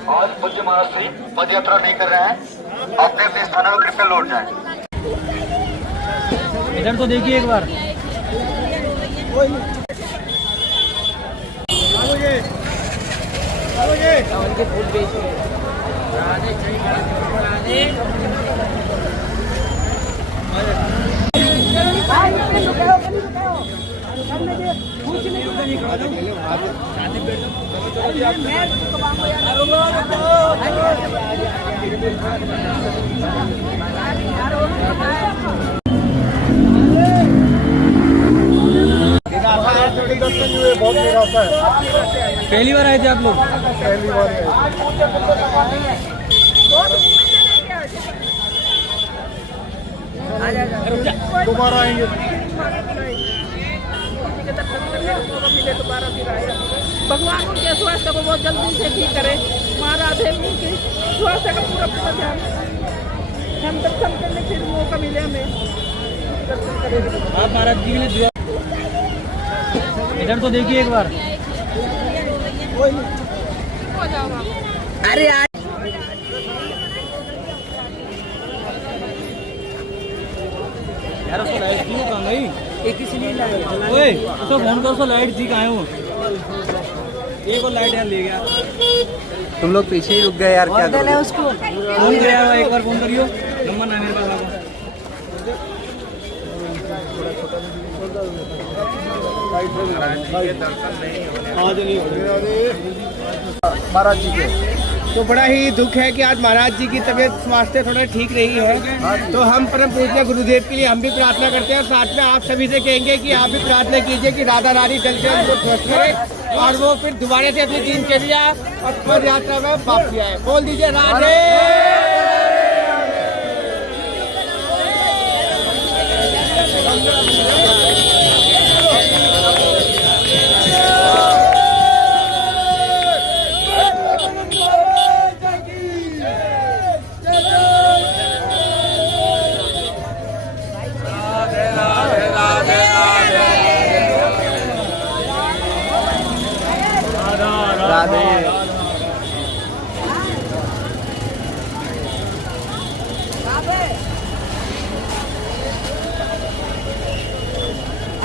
आज पूज्य महाराज श्री पद यात्रा नहीं कर रहे हैं, अपने अपने स्थानों पर कृपया लौट जाएं। इधर तो देखिए एक बार। बहुत निराशा है। पहली बार आए थे आप लोग? पहली बार दोबारा आएंगे। भगवान उनके स्वास्थ्य को बहुत जल्दी से ठीक करे। महाराज है उनके स्वास्थ्य का पूरा पूरा ध्यान हम दर्शन करने के मौका मिले हमें। आप महाराज जी के लिए दुआ। इधर तो देखिए एक बार। अरे यार उसको लाइट थी कहाँ गई? एक इसलिए लाए। ओए तो फोन कर, उसको लाइट थी कहाँ है वो? एक और लाइट यार ले गया। तुम लोग पीछे ही रुक गए यार, क्या करोगे? उसको फोन गया, एक बार फोन करियो, नंबर ना मेरे पास आपको। आज नहीं महाराज जी के तो बड़ा ही दुख है कि आज महाराज जी की तबीयत स्वास्थ्य थोड़ा ठीक नहीं है। तो हम परम पूज्य गुरुदेव के लिए हम भी प्रार्थना करते हैं, साथ में आप सभी से कहेंगे कि आप भी प्रार्थना कीजिए कि राधा रानी जल्द से जल्द स्वस्थ रहे और वो फिर दोबारा से अपनी दिनचर्या और पद यात्रा में वापसी आए। बोल दीजिए राधे। राधे।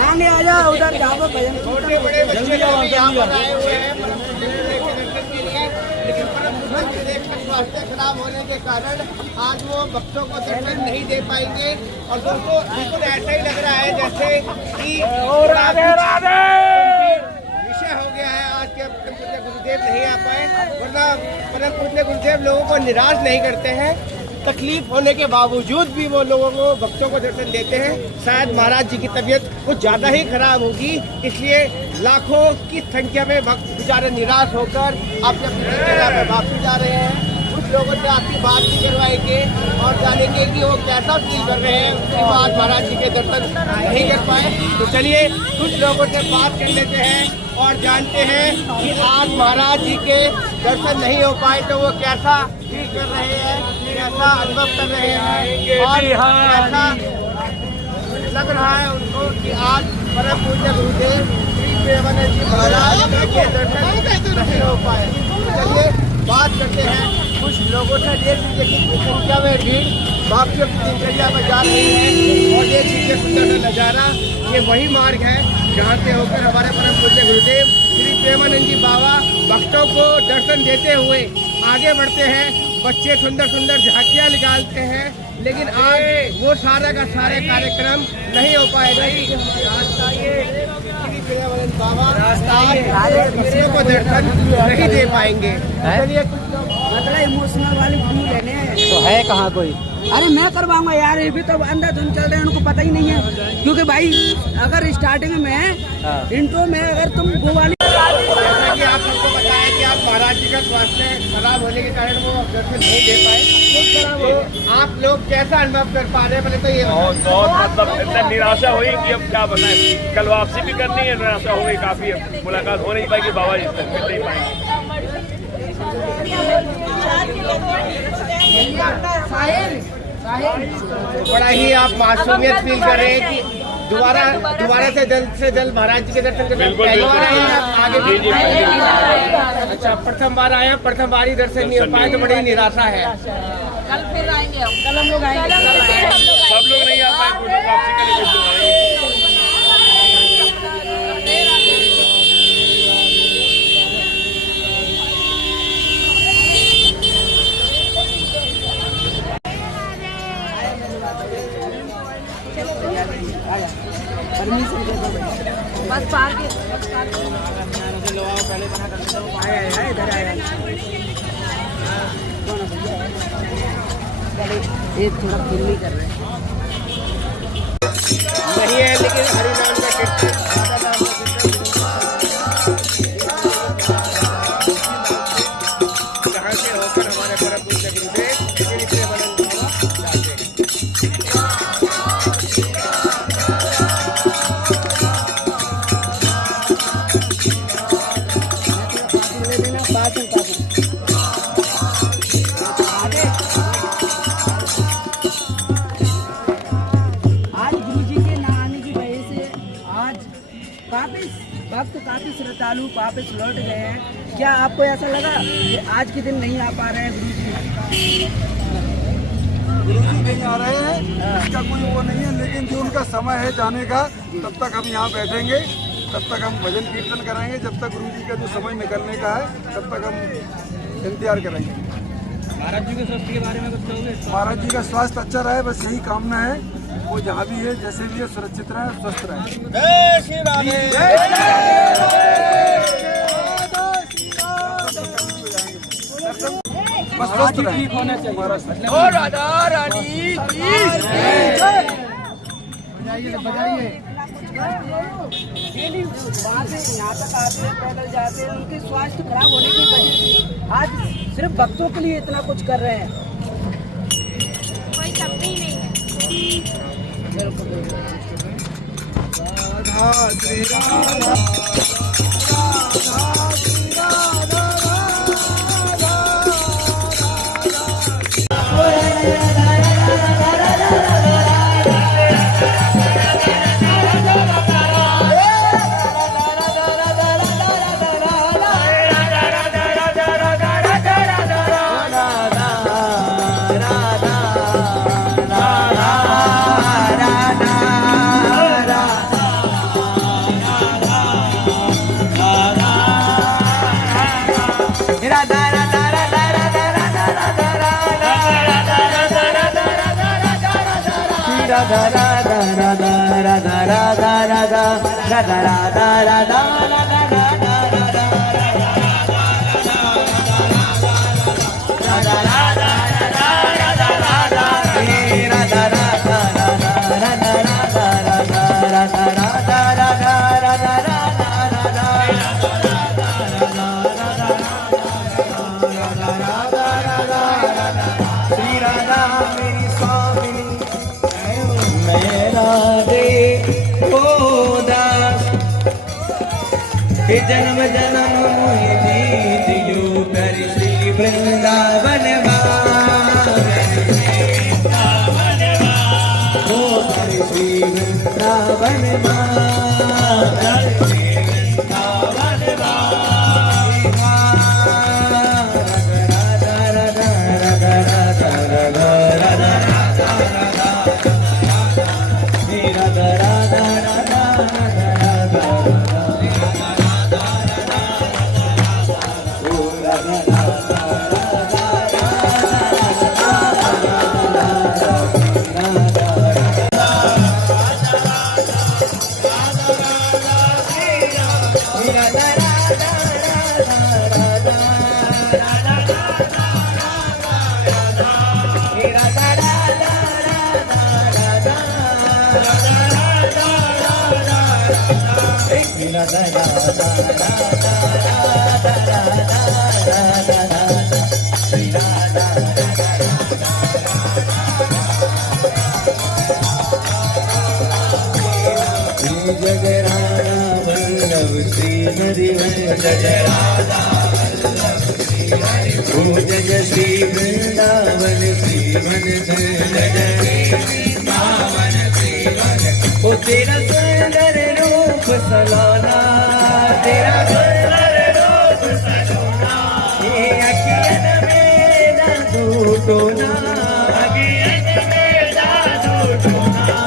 आगे आ जाओ उधर जाओ भजन। छोटे बड़े बच्चे लोग भी यहाँ पर आए हुए हैं दर्शन के लिए, लेकिन परम पूज्य गुरुदेव का स्वास्थ्य खराब होने के कारण आज वो भक्तों को दर्शन नहीं दे पाएंगे। और दोस्तों बिल्कुल ऐसा ही लग रहा है जैसे कि राधे राधे विषय हो गया है आज के परम पूज्य गुरुदेव नहीं आ पाए, वरना परम पूज्य गुरुदेव लोगों को निराश नहीं करते हैं। तकलीफ होने के बावजूद भी वो लोगों को भक्तों को दर्शन देते हैं। शायद महाराज जी की तबीयत कुछ ज़्यादा ही खराब होगी, इसलिए लाखों की संख्या में भक्त बेचारे निराश होकर अपने अपनी जगह पर वापस जा रहे हैं। कुछ लोगों से आपकी बात भी करवाएंगे और जानेंगे कि वो कैसा फील कर रहे हैं उसके बाद महाराज जी के दर्शन नहीं कर पाए। तो चलिए कुछ लोगों से बात कर लेते हैं और जानते हैं कि आज महाराज जी के दर्शन नहीं हो पाए तो वो कैसा फील कर रहे हैं, कैसा अनुभव कर रहे हैं और कैसा लग रहा है उनको कि आज परम पूज्य गुरुदेव श्री प्रेमानंद जी महाराज के दर्शन नहीं हो पाए। चलिए बात करते हैं कुछ लोगों से। देख लीजिए कितनी संख्या में भीड़ वापसी अपनी दिनचर्या में जा रही है और देख लीजिए सुंदर सा नज़ारा। ये वही मार्ग है जहाँ से होकर हमारे परम पूज्य गुरुदेव श्री प्रेमानंद जी बाबा भक्तों को दर्शन देते हुए आगे बढ़ते हैं। बच्चे सुंदर सुंदर झांकियाँ निकालते हैं, लेकिन आज वो सारा का सारे कार्यक्रम नहीं हो पाएगा। बाबा आज भक्तों को दर्शन नहीं दे पाएंगे। चलिए कुछ बड़ा इमोशनल वाली फील है ना। तो है कहाँ कोई? अरे मैं करवाऊंगा यार, ये भी तो अंधाधुंध चल रहे हैं, उनको पता ही नहीं है। क्योंकि भाई अगर स्टार्टिंग में इंट्रो में अगर तुम गोवाली, जैसा कि आप सबको बताया कि आप महाराज जी का स्वास्थ्य खराब होने के कारण वो दर्शन नहीं दे पाए, तो आप लोग कैसा अनुभव कर पा रहे हैं? पहले तो ये बहुत मतलब इतना निराशा हुई कि अब क्या बताएं। कल वापसी भी करनी है, निराशा हो गई काफी, मुलाकात हो नहीं पाएगी बाबा जी से, मिल नहीं पाएंगे। बड़ा ही आप मासूमियत फील कर रहे हैं कि दोबारा से जल्द महाराज जी के दर्शन करने बिल्कुल, पहली बार आए बिल्कुल। हैं आगे जी, जी, पहली बार। अच्छा, प्रथम बार आए हैं, प्रथम बार ही दर्शन नहीं हो पाए तो बड़ी निराशा है। कल फिर आएंगे हम, कल हम लोग आएंगे, सब लोग नहीं आ पाए, कुछ लोग वापसी के लिए कुछ लोग आएंगे। बस पार के ये थोड़ा फिल्मी कर रहे हैं। नहीं है लेकिन हरिनाम का कीर्तन राधा नाम का कीर्तन जहाँ से होकर हमारे परम पूज्य गुरुदेव श्री प्रेमानंद बाबा जाते हैं। आज गुरुजी के न आने की वजह से आज काफी श्रद्धालु वापस लौट गए हैं। क्या आपको ऐसा लगा कि आज के दिन नहीं आ पा रहे हैं गुरुजी? गुरुजी नहीं आ रहे हैं, इसका कोई वो नहीं है, लेकिन जो उनका समय है जाने का, तब तक हम यहाँ बैठेंगे, तब तक हम भजन कीर्तन कराएंगे, जब तक गुरुजी का जो समय निकलने का है तब तक हम इंतजार करेंगे। महाराज जी के स्वास्थ्य के बारे में कुछ कहोगे? महाराज जी का स्वास्थ्य अच्छा रहे, बस यही कामना है। वो जहाँ भी है, जैसे भी है, सुरक्षित रहे, स्वस्थ रहे। बस स्वस्थ रहे। और राधा रानी डेली वहाँ से यहाँ तक आते हैं, पैदल जाते हैं, उनके स्वास्थ्य खराब होने की वजह से आज सिर्फ भक्तों के लिए इतना कुछ कर रहे हैं। कोई शब्द ही नहीं है। राधा श्री राधा जन्म जन्म मोहि दीजियो कर श्री वृंदावन श्री वृंदावन जय श्री वृंदावन श्रीवन जय जय वृंदावन श्रीवन ओ तेरा सुंदर रूप सलोना, तेरा सुंदर रूप सलोना, ये अखियन में जादू टोना, अखियन में जादू टोना,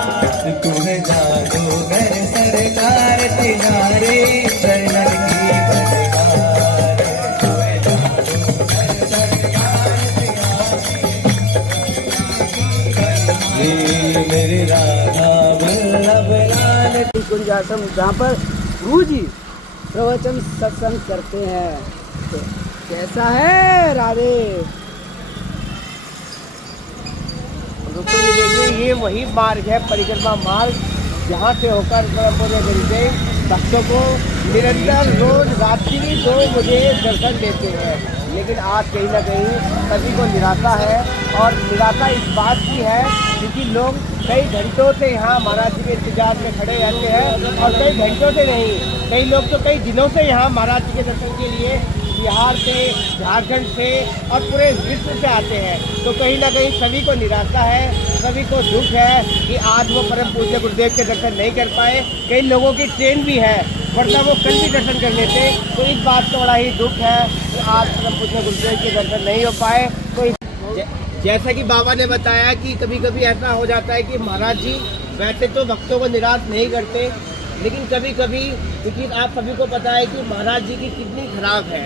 तू है जादूगर सरकार तिहारे चरणन की बरकार, तू है जादूगर सरकार तिहारे मेरे राधा वल्लभ लाल कुंज आश्रम, जहाँ पर गुरु जी प्रवचन सत्संग करते हैं। तो कैसा है राधे? दोस्तों ये देखिए, ये वही मार्ग है, परिक्रमा मार्ग, जहाँ से होकर पूरे गुरुदेव भक्तों को निरंतर रोज रात्रि 2 बजे दर्शन देते हैं। लेकिन आज कहीं ना कहीं सभी को निराशा है, और निराशा इस बात की है क्योंकि लोग कई घंटों से यहाँ महाराज जी के इंतजार में खड़े रहते हैं, और कई घंटों से नहीं, कई लोग तो कई दिनों से यहाँ महाराज जी के दर्शन के लिए बिहार से, झारखंड से और पूरे विश्व से आते हैं। तो कहीं ना कहीं सभी को निराशा है, सभी को दुख है कि आज वो परम पूज्य गुरुदेव के दर्शन नहीं कर पाए। कई लोगों की ट्रेन भी है, वरना वो कल भी दर्शन कर लेते। तो इस बात का बड़ा ही दुख है कि आज परम पूज्य गुरुदेव के दर्शन नहीं हो पाए। तो जैसा कि बाबा ने बताया कि कभी कभी ऐसा हो जाता है कि महाराज जी वैसे तो भक्तों को निराश नहीं करते, लेकिन कभी कभी, क्योंकि आप सभी को पता है कि महाराज जी की किडनी खराब है,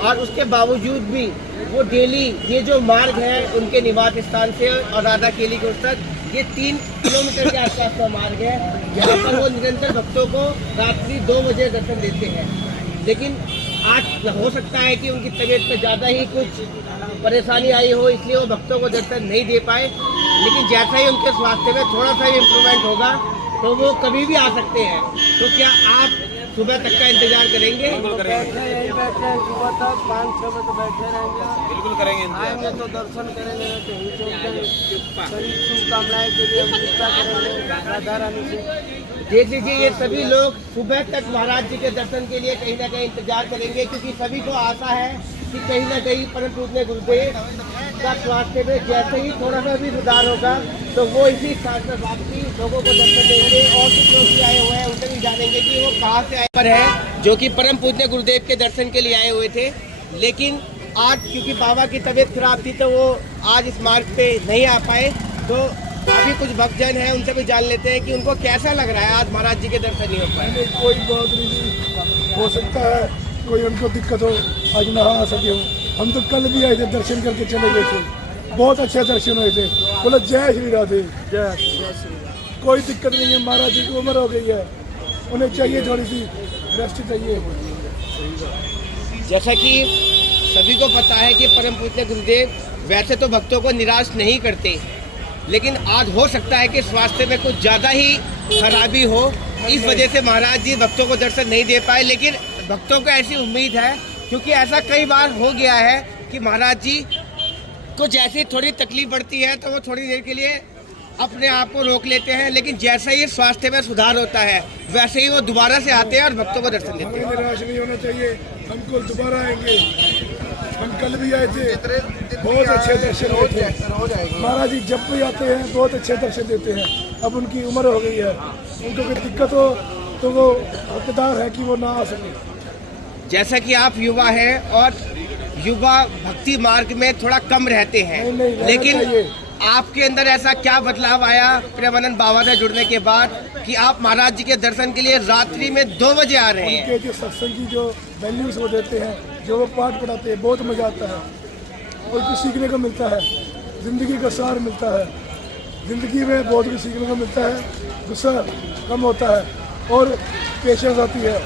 और उसके बावजूद भी वो डेली ये जो मार्ग है उनके निवास स्थान से और राधा केली कोट तक, ये 3 किलोमीटर के आसपास का मार्ग है, जहाँ पर वो निरंतर भक्तों को रात्रि 2 बजे दर्शन देते हैं। लेकिन आज हो सकता है कि उनकी तबीयत में ज़्यादा ही कुछ परेशानी आई हो, इसलिए वो भक्तों को दर्शन नहीं दे पाए। लेकिन जैसा ही उनके स्वास्थ्य में थोड़ा सा इम्प्रूवमेंट होगा तो वो कभी भी आ सकते हैं। तो क्या आप सुबह तक का इंतजार करेंगे? यहीं बैठे हैं सुबह तक 5-6 बजे बैठे रहेंगे। बिल्कुल करेंगे आएंगे तो दर्शन करेंगे, तो यहीं चलते सभी शुभकामनाएं के लिए पूछता करेंगे राधा रानी से। देख लीजिए, ये सभी लोग सुबह तक महाराज जी के दर्शन के लिए कहीं ना कहीं इंतजार करेंगे, क्योंकि सभी को आशा है कि कहीं ना कहीं परम पूज्य गुरुदेव का स्वास्थ्य में जैसे ही थोड़ा सा भी सुधार होगा तो वो इसी स्थान पर वापसी लोगों को दर्शन देंगे। और कुछ लोग भी आए हुए हैं, उनसे भी जानेंगे कि वो कहाँ से आए पर है, जो कि परम पूज्य गुरुदेव के दर्शन के लिए आए हुए थे। लेकिन आज क्योंकि बाबा की तबीयत खराब थी तो वो आज इस मार्ग पे नहीं आ पाए। तो अभी कुछ भक्तजन हैं, उनसे भी जान लेते हैं कि उनको कैसा लग रहा है आज महाराज जी के दर्शन नहीं हो पाए। कोई बात नहीं, हो सकता है कोई उनको दिक्कत हो, आज ना आ सके हो। हम तो कल भी आए थे, दर्शन करके चले गए थे, बहुत अच्छे दर्शन हुए थे। बोलो जय श्री राधे। जय श्री। कोई दिक्कत नहीं है, महाराज जी की उम्र हो गई है, उन्हें चाहिए थोड़ी सी रेस्ट चाहिए। जैसा कि सभी को पता है कि परम पूज्य गुरुदेव वैसे तो भक्तों को निराश नहीं करते, लेकिन आज हो सकता है कि स्वास्थ्य में कुछ ज़्यादा ही खराबी हो, इस वजह से महाराज जी भक्तों को दर्शन नहीं दे पाए। लेकिन भक्तों को ऐसी उम्मीद है, क्योंकि ऐसा कई बार हो गया है कि महाराज जी को जैसे थोड़ी तकलीफ बढ़ती है तो वो थोड़ी देर के लिए अपने आप को रोक लेते हैं, लेकिन जैसे ही स्वास्थ्य में सुधार होता है वैसे ही वो दोबारा से आते हैं और भक्तों को दर्शन देते हैं। निराश नहीं होना चाहिए, हमको दोबारा आएंगे। हम कल भी आए थे, बहुत अच्छे दर्शन हुए थे। महाराज जी जब भी आते हैं बहुत अच्छे दर्शन देते हैं। अब उनकी उम्र हो गई है, उनको कोई दिक्कत हो तो वो हकदार है कि वो ना आ सके। जैसा कि आप युवा हैं और युवा भक्ति मार्ग में थोड़ा कम रहते हैं, लेकिन आपके अंदर ऐसा क्या बदलाव आया प्रेमानंद बाबा से जुड़ने के बाद कि आप महाराज जी के दर्शन के लिए रात्रि में 2 बजे आ रहे हैं? उनके जो सत्संग की जो वैल्यूज वो देते हैं, जो वो पाठ पढ़ाते हैं, बहुत मजा आता है और कुछ सीखने को मिलता है, जिंदगी का सार मिलता है। जिंदगी में बहुत कुछ सीखने को मिलता है, गुस्सा कम होता है और पेशेंस आती है,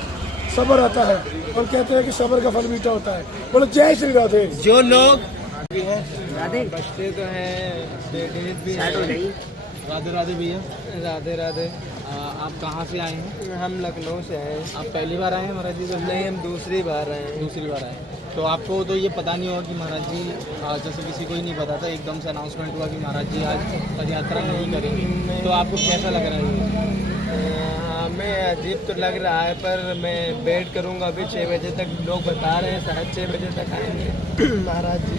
सब्र आता है, और कहते हैं कि सब्र का फल मीठा होता है। बोलो जय श्री राधे। जो लोग बच्चे तो हैं भी राधे राधे भैया। राधे राधे। आप कहाँ से आए हैं? हम लखनऊ से आए। आप पहली बार आए हैं महाराज जी? नहीं, हम दूसरी बार आए हैं। दूसरी बार आए। तो आपको तो ये पता नहीं होगा कि महाराज जी, जैसे किसी को ही नहीं पता था, एकदम से अनाउंसमेंट हुआ कि महाराज जी आज पद यात्रा नहीं करेंगे, तो आपको कैसा लग रहा है? हमें अजीब तो लग रहा है, पर मैं वेट करूंगा अभी 6 बजे तक। लोग बता रहे हैं शायद 6 बजे तक आएंगे महाराज जी।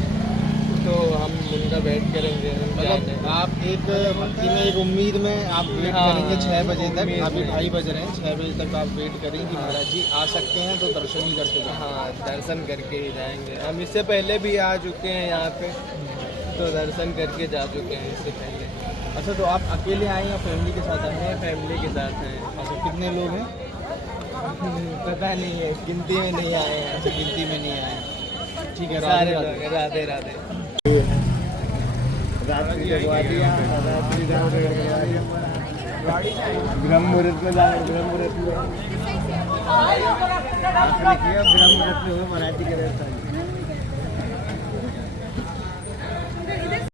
तो हम उनका वेट करेंगे। मतलब आप एक भक्ति में, एक उम्मीद में आप वेट करेंगे 6 बजे तक। अभी 2:30 बज रहे हैं, 6 बजे तक आप वेट करेंगे कि महाराज जी आ सकते हैं तो दर्शन ही करके जाएं। हाँ, दर्शन करके ही जाएंगे। हम इससे पहले भी आ चुके हैं यहाँ पे, तो दर्शन करके जा चुके हैं इससे पहले। अच्छा, तो आप अकेले आए या फैमिली के साथ आए हैं? फैमिली के साथ हैं। अच्छा, कितने लोग हैं? पता नहीं है, गिनती में नहीं आए हैं। अच्छा, गिनती में नहीं आए हैं। ठीक है, सारे राधे लोग हैं। राधे राधे। ब्रह्म मुहूर्त में जाना, ब्रह्म मुहूर्त में। ब्रह्म मुहूर्त में मराठी के